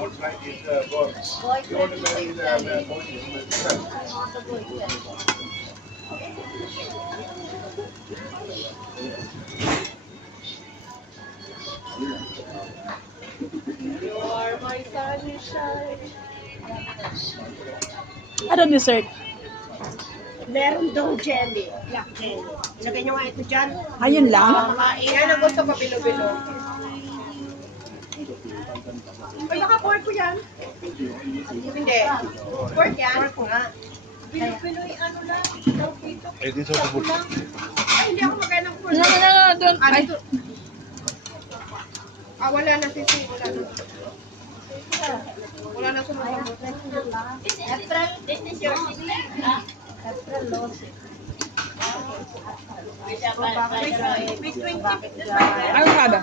You are my sunshine. Ano dessert? Meron daw jelly, black jelly. Ilagay nyo nga ito dyan. Ayun lang? Yan ang gusto ko, bilo-bilo. Ay, naka-pork ko yan. Hindi. Pork yan. Pork ko nga. Bilo-biloy, ano lang. Eh, din sa sabog. Ay, hindi ako magkaya ng pork. No, don't. Ay, Wala na sisi. Wala na. Wala na sumunod. April, this is your sister. April, Lose. May 20. ano kada?